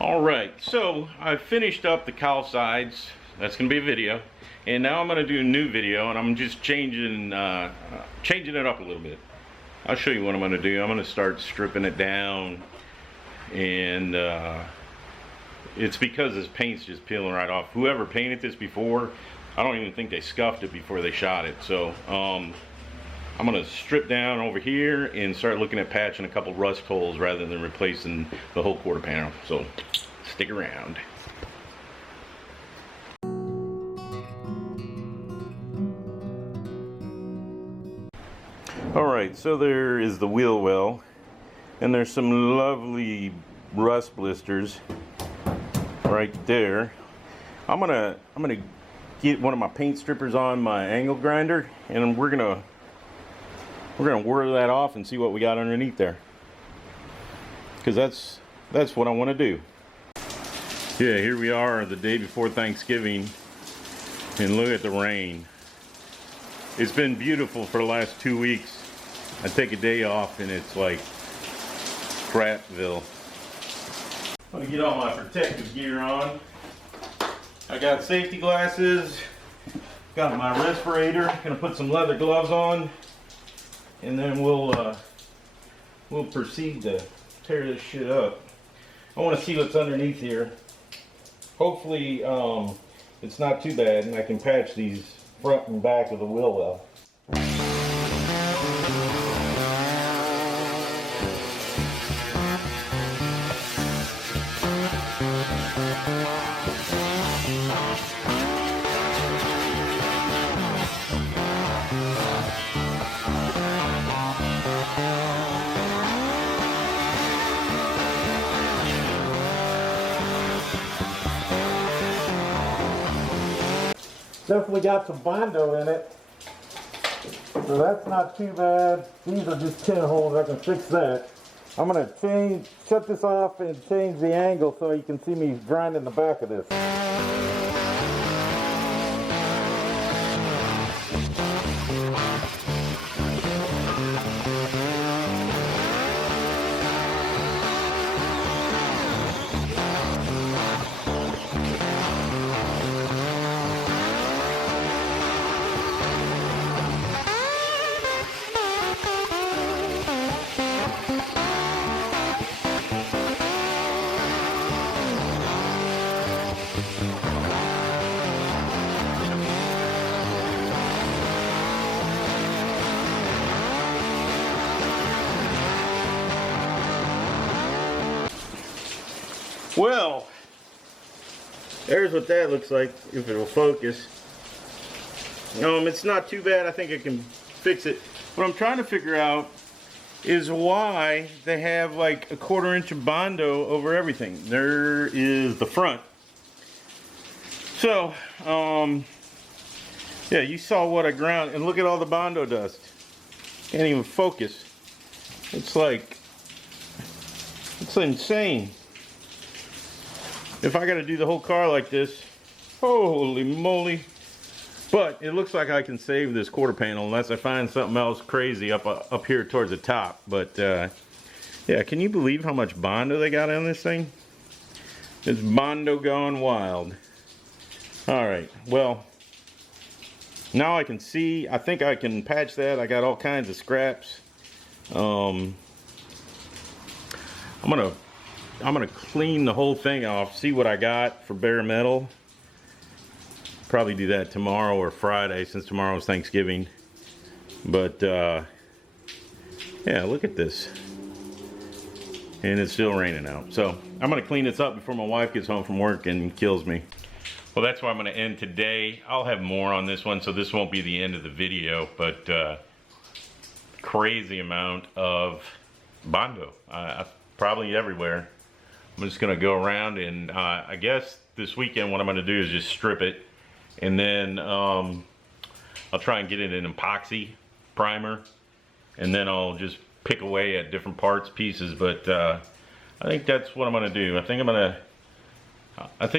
Alright, so I finished up the cowl sides. That's going to be a video. And now I'm going to do a new video, and I'm just changing it up a little bit. I'll show you what I'm going to do. I'm going to start stripping it down. And it's because this paint's just peeling right off. Whoever painted this before, I don't even think they scuffed it before they shot it. So I'm going to strip down over here and start looking at patching a couple rust holes rather than replacing the whole quarter panel. So stick around. Alright, so there is the wheel well, and there's some lovely rust blisters right there. I'm gonna get one of my paint strippers on my angle grinder, and we're gonna whir that off and see what we got underneath there, because that's what I want to do. Yeah, here we are the day before Thanksgiving, and look at the rain. It's been beautiful for the last 2 weeks. I take a day off and it's like Crapville. I'm gonna get all my protective gear on. I got safety glasses, got my respirator, gonna put some leather gloves on, and then we'll proceed to tear this shit up. I want to see what's underneath here. Hopefully it's not too bad and I can patch these front and back of the wheel well. Definitely got some Bondo in it, so that's not too bad. These are just pin holes, I can fix that. I'm gonna shut this off and change the angle so you can see me grinding the back of this. Well, there's what that looks like, if it'll focus. It's not too bad. I think I can fix it. What I'm trying to figure out is why they have like a 1/4 inch of Bondo over everything. There is the front. So, yeah, you saw what I ground, and look at all the Bondo dust. Can't even focus. It's insane. If I gotta do the whole car like this, holy moly. But it looks like I can save this quarter panel unless I find something else crazy up here towards the top. But yeah, can you believe how much Bondo they got on this thing? It's Bondo gone wild. Alright, well, now I can see. I think I can patch that. I got all kinds of scraps. I'm gonna clean the whole thing off, see what I got for bare metal. Probably do that tomorrow or Friday, since tomorrow's Thanksgiving. But yeah, look at this. And it's still raining out. So I'm gonna clean this up before my wife gets home from work and kills me. Well, that's where I'm gonna end today. I'll have more on this one, so this won't be the end of the video, but crazy amount of Bondo. Probably everywhere. I'm just gonna go around, and I guess this weekend what I'm gonna do is just strip it, and then I'll try and get it in epoxy primer, and then I'll just pick away at different parts, pieces. But I think that's what I'm gonna do. I think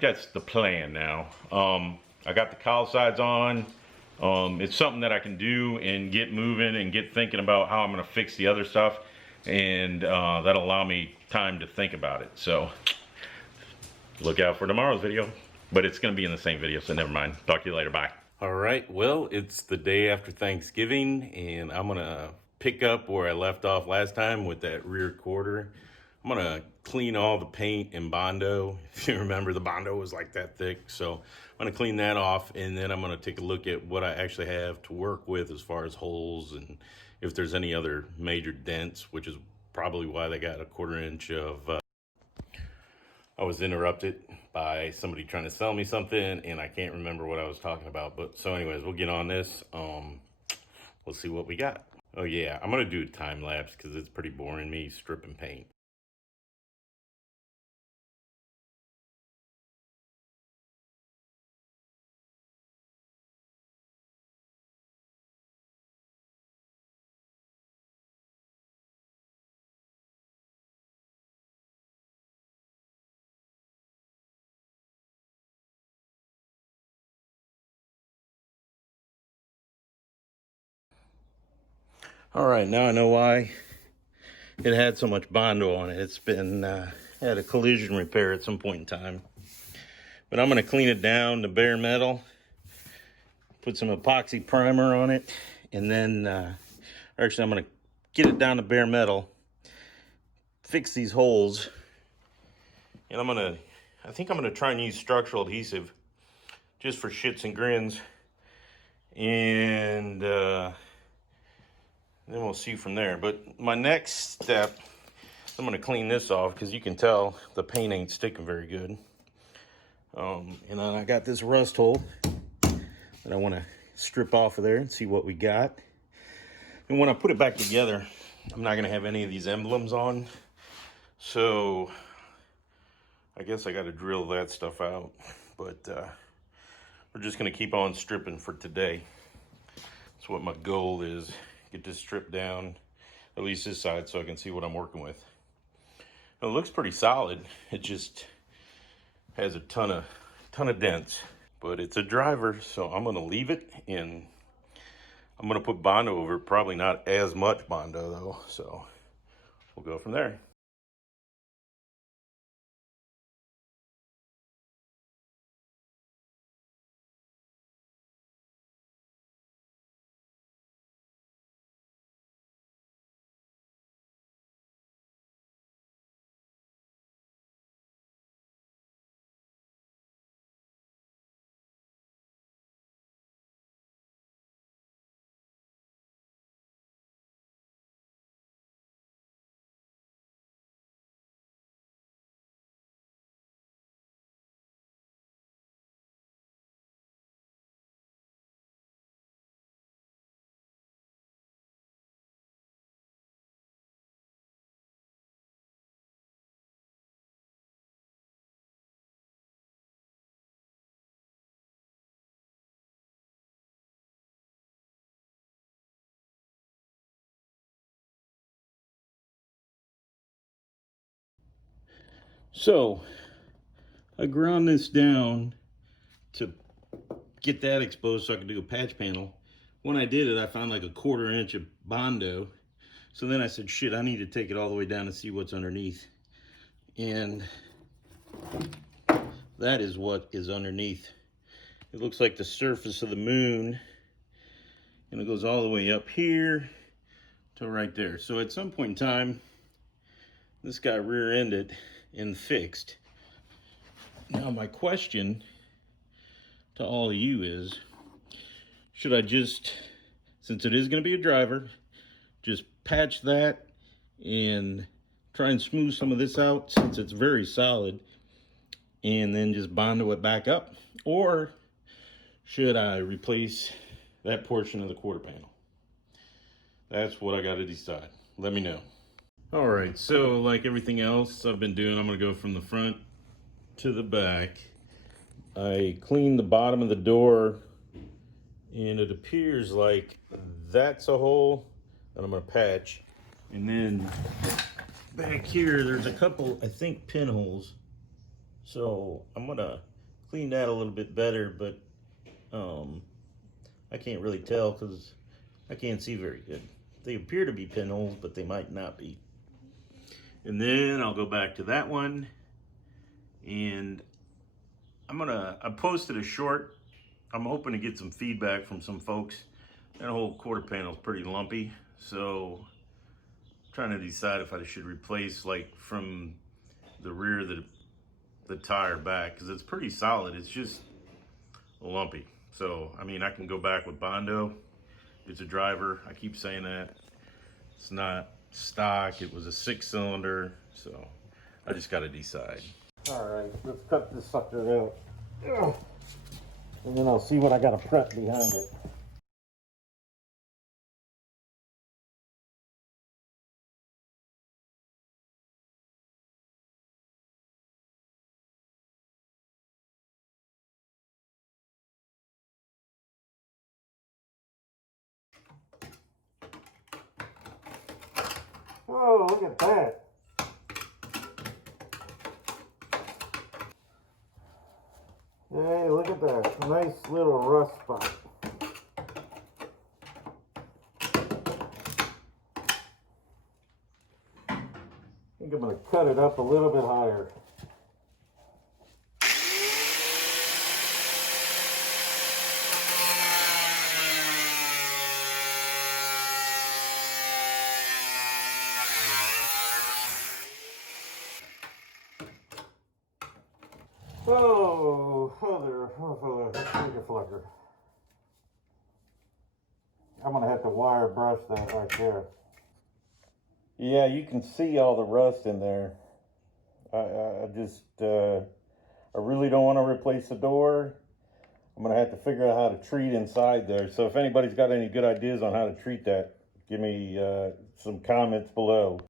that's the plan now. I got the cowl sides on. It's something that I can do and get moving and get thinking about how I'm gonna fix the other stuff, and that'll allow me time to think about it. So look out for tomorrow's video. But it's going to be in the same video, so never mind. Talk to you later. Bye. All right, well, it's the day after Thanksgiving, and I'm going to pick up where I left off last time with that rear quarter. I'm going to clean all the paint and Bondo. If you remember, the Bondo was like that thick. So I'm going to clean that off, and then I'm going to take a look at what I actually have to work with as far as holes and if there's any other major dents, which is probably why they got a 1/4 inch of... I was interrupted by somebody trying to sell me something, and I can't remember what I was talking about. But so anyways, we'll get on this. We'll see what we got. Oh yeah, I'm going to do a time lapse because it's pretty boring me stripping paint. All right, now I know why it had so much Bondo on it. It's been had a collision repair at some point in time. But I'm going to clean it down to bare metal, put some epoxy primer on it, and then actually I'm going to get it down to bare metal, fix these holes, and I think I'm going to try and use structural adhesive just for shits and grins, and then we'll see from there. But my next step, I'm going to clean this off because you can tell the paint ain't sticking very good. And then I got this rust hole that I want to strip off of there and see what we got. And when I put it back together, I'm not going to have any of these emblems on. So I guess I got to drill that stuff out. But we're just going to keep on stripping for today. That's what my goal is. Get this stripped down, at least this side, so I can see what I'm working with. It looks pretty solid. It just has a ton of dents, but it's a driver, so I'm gonna leave it, and I'm gonna put Bondo over it. Probably not as much Bondo though, so we'll go from there. So I ground this down to get that exposed so I can do a patch panel. When I did it, I found like a 1/4 inch of Bondo. So then I said, shit, I need to take it all the way down and see what's underneath. And that is what is underneath. It looks like the surface of the moon, and it goes all the way up here to right there. So at some point in time, this got rear-ended and fixed. Now my question to all of you is, should I just, since it is going to be a driver, just patch that and try and smooth some of this out since it's very solid, and then just Bondo it back up? Or should I replace that portion of the quarter panel? That's what I got to decide. Let me know. All right, so like everything else I've been doing, I'm going to go from the front to the back. I cleaned the bottom of the door, and it appears like that's a hole that I'm going to patch. And then back here, there's a couple, I think, pinholes. So I'm going to clean that a little bit better, but I can't really tell because I can't see very good. They appear to be pinholes, but they might not be. And then I'll go back to that one, and I posted a short. I'm hoping to get some feedback from some folks. That whole quarter panel is pretty lumpy, so I'm trying to decide if I should replace like from the rear of the tire back, because it's pretty solid. It's just lumpy. So I mean, I can go back with Bondo. It's a driver. I keep saying that. It's not stock. It was a 6-cylinder, so I just got to decide. All right, let's cut this sucker out. Ugh. And then I'll see what I got to prep behind it. Whoa, look at that. Hey, look at that. Nice little rust spot. I think I'm going to cut it up a little bit higher. Oh, flicker flucker. I'm gonna have to wire brush that right there. Yeah, you can see all the rust in there. I really don't want to replace the door. I'm gonna have to figure out how to treat inside there. So if anybody's got any good ideas on how to treat that, give me some comments below.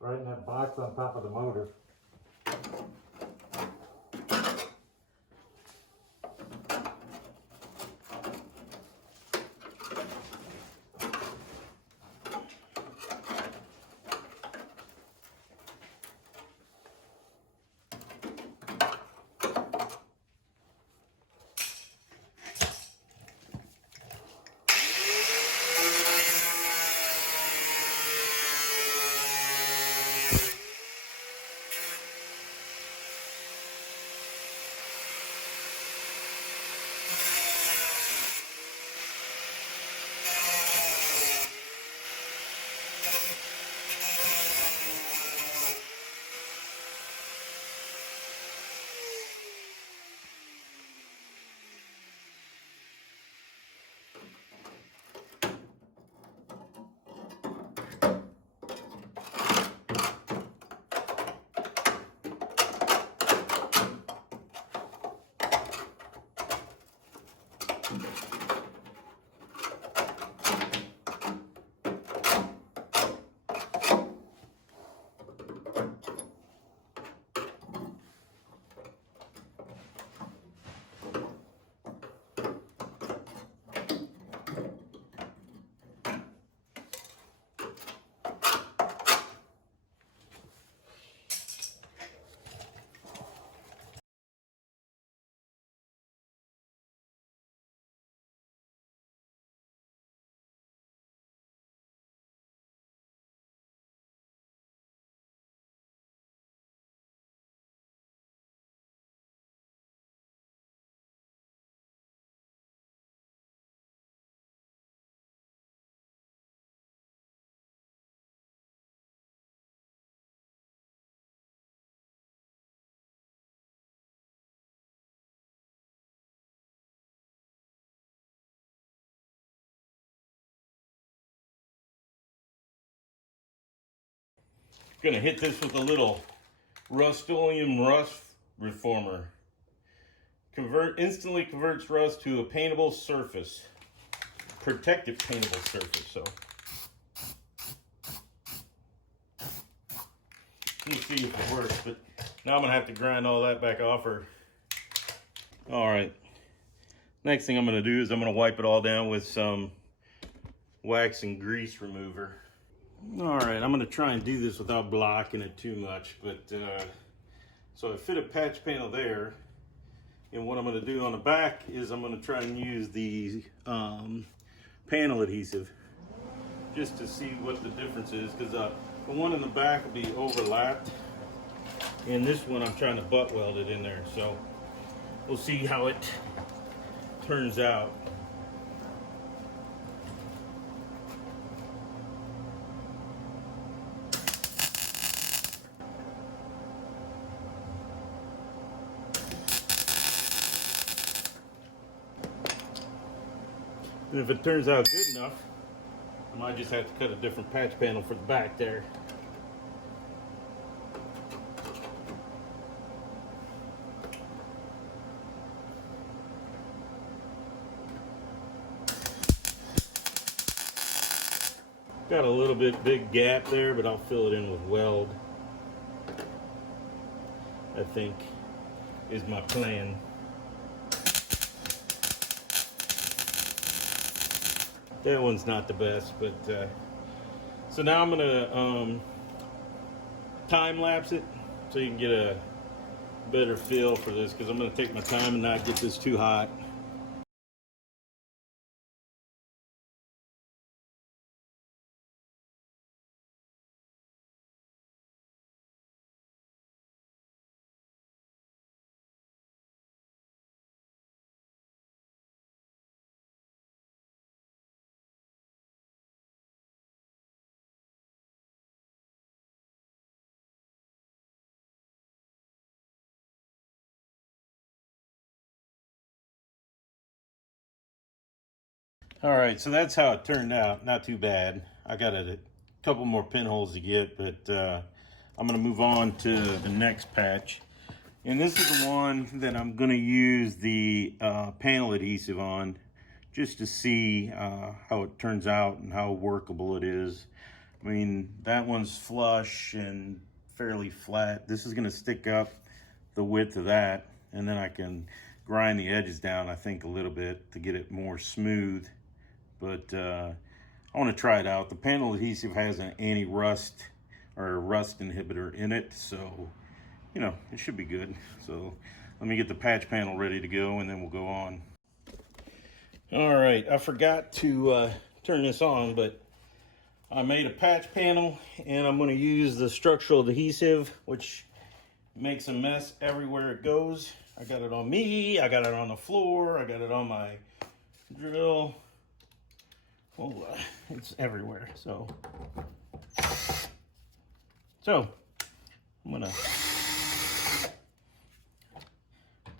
Right in that box on top of the motor. Gonna hit this with a little Rust-Oleum rust reformer. Instantly converts rust to a paintable surface. Protective paintable surface, so. Let's see if it works, but now I'm gonna have to grind all that back off her. All right, next thing I'm gonna do is I'm gonna wipe it all down with some wax and grease remover. All right, I'm gonna try and do this without blocking it too much, but so I fit a patch panel there, and what I'm gonna do on the back is I'm gonna try and use the panel adhesive just to see what the difference is, because the one in the back will be overlapped, and this one I'm trying to butt weld it in there, so we'll see how it turns out. And if it turns out good enough, I might just have to cut a different patch panel for the back there. Got a little bit big gap there, but I'll fill it in with weld, I think is my plan. That one's not the best, but so now I'm gonna time lapse it so you can get a better feel for this, because I'm gonna take my time and not get this too hot. All right, so that's how it turned out. Not too bad. I got a couple more pinholes to get, but I'm gonna move on to the next patch. And this is the one that I'm gonna use the panel adhesive on, just to see how it turns out and how workable it is. I mean, that one's flush and fairly flat. This is gonna stick up the width of that, and then I can grind the edges down, I think, a little bit to get it more smooth. But I want to try it out. The panel adhesive has an anti-rust or rust inhibitor in it, so you know it should be good. So let me get the patch panel ready to go, and then we'll go on. All right, I forgot to turn this on, but I made a patch panel, and I'm going to use the structural adhesive, which makes a mess everywhere it goes. I got it on me, I got it on the floor, I got it on my drill. Oh, it's everywhere. So I'm gonna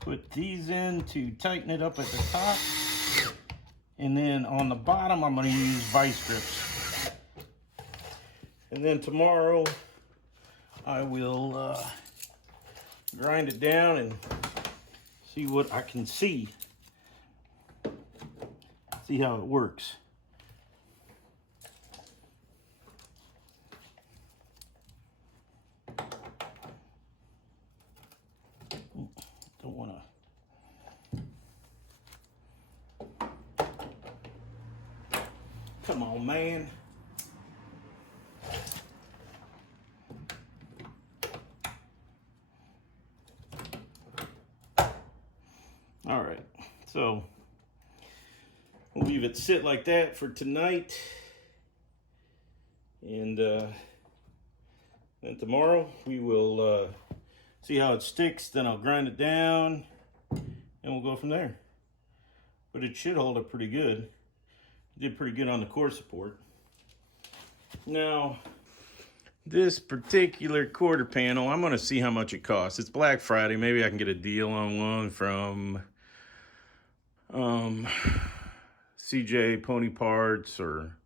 put these in to tighten it up at the top, and then on the bottom I'm gonna use vice grips. And then tomorrow I will grind it down and see what I can see how it works. Don't want to. Come on, man. All right, so we'll leave it sit like that for tonight, and then tomorrow we will see how it sticks. Then I'll grind it down, and we'll go from there. But it should hold up pretty good. It did pretty good on the core support. Now, this particular quarter panel, I'm going to see how much it costs. It's Black Friday. Maybe I can get a deal on one from CJ Pony Parts or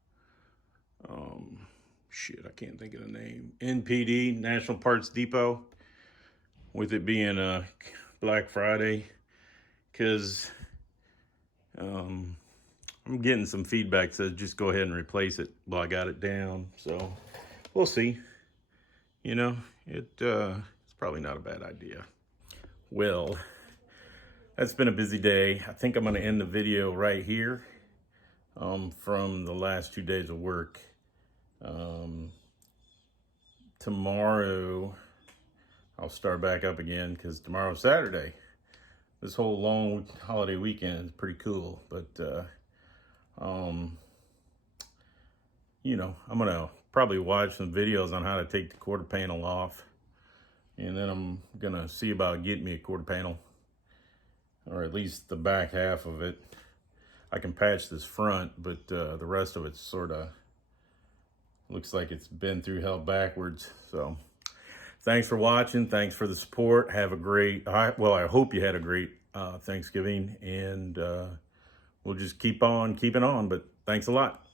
shit, I can't think of the name. NPD, National Parts Depot, with it being a Black Friday, because I'm getting some feedback that says just go ahead and replace it. Well, I got it down, so we'll see. You know, it's probably not a bad idea. Well, that's been a busy day. I think I'm going to end the video right here from the last 2 days of work. Tomorrow, I'll start back up again because tomorrow's Saturday. This whole long holiday weekend is pretty cool, but you know, I'm gonna probably watch some videos on how to take the quarter panel off, and then I'm gonna see about getting me a quarter panel, or at least the back half of it. I can patch this front, but the rest of it's sort of looks like it's been through hell backwards. So thanks for watching. Thanks for the support. Have a great, well, I hope you had a great Thanksgiving, and we'll just keep on keeping on, but thanks a lot.